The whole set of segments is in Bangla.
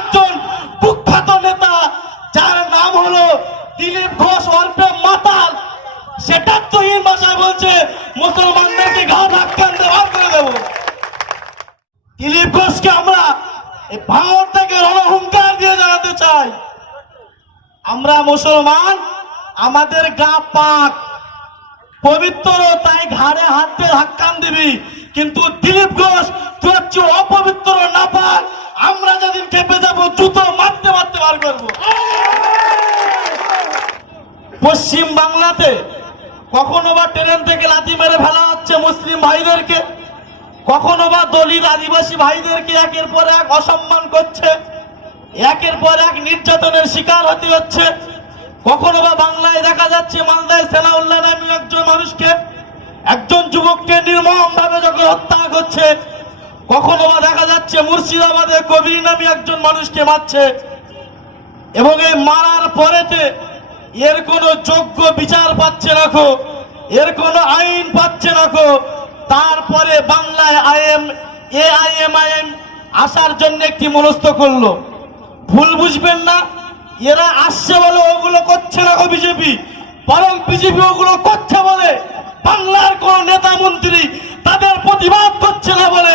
একজন কুখ্যাত নেতা, যার নাম হলো দিলীপ ঘোষ মাতাল। সেটা তুহিন ভাষায় বলছে মুসলমানদেরকে করে দেবো। দিলীপ ঘোষকে আমরা এই ভাঙর থেকে রণহুঙ্কার দিয়ে জানাতে চাই। আমরা মুসলমান, আমাদের গা পাক, পবিত্র, তাই ঘাড়ে হাত ধাক্কান দিবি। কিন্তু দিলীপ ঘোষ তুই হচ্ছে অপবিত্র না পাক আমরা জুতো মারতে মারতে বার করব। পশ্চিম বাংলাতে কখনো বা ট্রেন থেকে লাথি মেরে ফেলা হচ্ছে মুসলিম ভাইদেরকে, কখনো বা দলিত আদিবাসী ভাইদেরকে একের পর এক অসম্মান করছে, একের পর এক নির্যাতনের শিকার হতে হচ্ছে। কখনো বা বাংলায় দেখা যাচ্ছে মালদায় সেনাউল্লাহ নামে একজন মানুষকে, একজন যুবককে নির্মম ভাবে যখন হত্যা করছে কখনো বা দেখা যাচ্ছে মুর্শিদাবাদে কবির নামে একজন মানুষকে মারছে এবং এই মারার পরেতে এর কোনো যোগ্য বিচার পাচ্ছে না এর কোনো আইন পাচ্ছে না তারপরে বাংলায় IM A I IM IM আসার জন্য একটি মনস্থ করল। ভুল বুঝবেন না, এরা আসছে বলে ওগুলো করছে না গো বিজেপি। বরং বিজেপি ওগুলো করছে বলে বাংলার কোন নেতা মন্ত্রী তাদের প্রতিবাদ করছে না বলে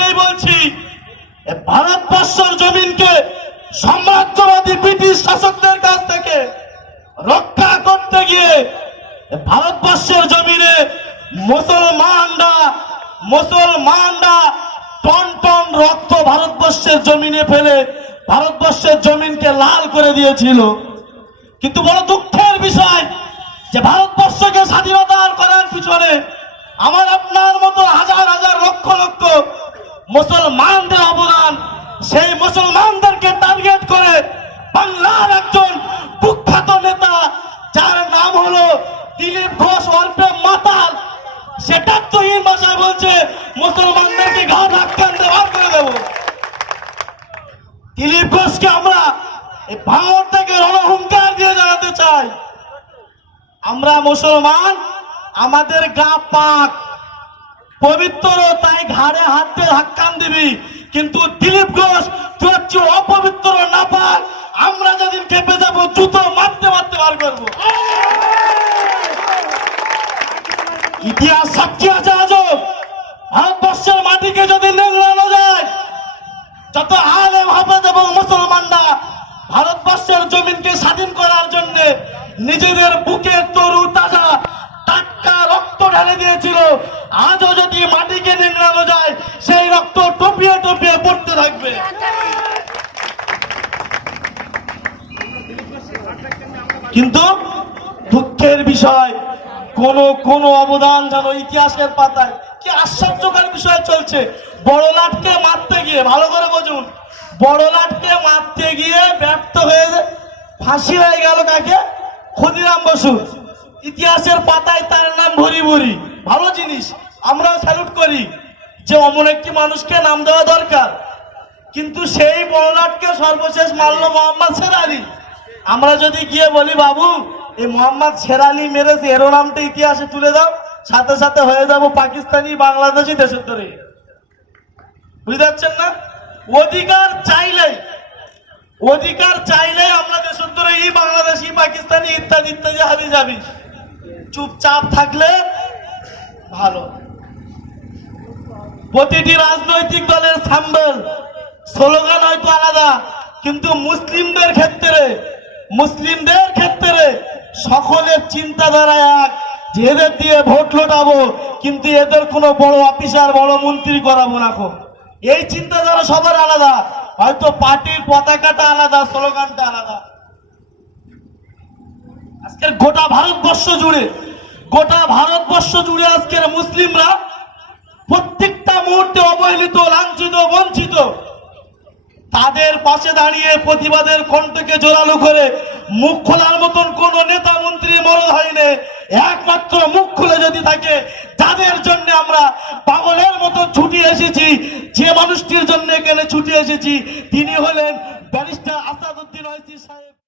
সংক্ষেপেই বলছি ভারতবর্ষের জমিনকে সাম্রাজ্যবাদী ব্রিটিশ শাসকদের কাছ থেকে রক্ষা করতে গিয়ে ভারতবর্ষের জমিনে মুসলমানরা মুসলমানরা টন টন রক্ত ভারতবর্ষের জমিনে ফেলে ভারতবর্ষের জমিনকে লাল করে দিয়েছিল। কিন্তু বড় দুঃখের বিষয় যে ভারতবর্ষকে স্বাধীনতা করার পিছনে আমার আপনার মতো হাজার হাজার লক্ষ লক্ষ মুসলমানদের অবদান, সেই মুসলমানদেরকে টার্গেট করে বাংলার একজন কুখ্যাত নেতা, যার নাম হলো দিলীপ ঘোষ অর্পে মাতাল। সেটা তুহিন ভাষায় বলছে, মুসলমানদেরকে ঘাট আক্রান্ত দেওয়ার করে দেবো। দিলীপ ঘোষকে আমরা এই ভাঙর থেকে রণহুঙ্কার দিয়ে জানাতে চাই। আমরা মুসলমান, আমাদের গা পাক। পবিত্র তাই ঘাড়ে হাত দিয়ে ধাক্কান দিবি। কিন্তু দিলীপ ঘোষ, তুই হচ্ছে অপবিত্র না পাক আমরা যেদিন খেপে যাব, জুতো মারতে মারতে বার করব। ইতিহাস সাক্ষী আছে আজও। ভারতবর্ষের মাটিকে যদি নেংড়ানো যায়, যত আলেম, হাফেজ এবং মুসলমানরা ভারতবর্ষের জমিনকে স্বাধীন করার জন্য নিজেদের বুকে তরু তাজা টাটকা রক্ত ঢেলে দিয়েছিল, আজও মাটিকে নিংড়ানো যায়, সেই রক্ত টপিয়ে টপিয়ে পড়তে থাকবে। কিন্তু দুঃখের বিষয়, কোন কোন অবদান যেন ইতিহাসের পাতায়, কি আশ্চর্যকর বিষয় চলছে। বড় লাটকে মারতে গিয়ে, ভালো করে বুঝুন, বড় লাটকে মারতে গিয়ে ব্যর্থ হয়ে ফাঁসি হয়ে গেল কাকে? ক্ষুদিরাম বসু। ইতিহাসের পাতায় তার নাম ভরি ভরি। ভালো জিনিস। আমরাও স্যালুট করি যে অমন একটি মানুষকে নাম দেওয়া দরকার। কিন্তু সেই বড়লাটকে সর্বশেষ মারলো মোহাম্মদ সেরালি আমরা যদি গিয়ে বলি, বাবু, এই মোহাম্মদ শেরালি মেরেছে এরো নামটা ইতিহাসে তুলে দাও, সাথে সাথে হয়ে যাব পাকিস্তানি বাংলাদেশি দেশের ধরে। বুঝতে পারছেন না? অধিকার চাইলেই অধিকার চাইলেই আমরা দেশের ধরে ই বাংলাদেশি, পাকিস্তানি ইত্যাদি ইত্যাদি হাবি যাবি চুপচাপ থাকলে ভালো। প্রতিটি রাজনৈতিক দলের সাম্বল স্লোগান হয়তো আলাদা, কিন্তু মুসলিমদের ক্ষেত্রে মুসলিমদের ক্ষেত্রে সকলের চিন্তাধারা এক। যে এদের দিয়ে ভোট লোটাবো, কিন্তু এদের কোনো বড় অফিসার, বড় মন্ত্রী করাবো না খো এই চিন্তাধারা সবার আলাদা। হয়তো পার্টির পতাকাটা আলাদা, স্লোগানটা আলাদা। আজকের গোটা ভারতবর্ষ জুড়ে, গোটা ভারতবর্ষ জুড়ে আজকের মুসলিমরা প্রত্যেকটা মুহূর্তে অবহেলিত, লাঞ্ছিত, বঞ্চিত। তাদের পাশে দাঁড়িয়ে প্রতিবাদের কণ্ঠকে জোরালো করে মুখ খোলার মতন কোন নেতা মন্ত্রী মরদ হয়নি একমাত্র মুখ খুলে যদি থাকে তাদের জন্য আমরা পাগলের মতো ছুটি এসেছি, যে মানুষটির জন্য এখানে ছুটি এসেছি, তিনি হলেন ব্যারিস্টার আসাদুদ্দিন সাহেব।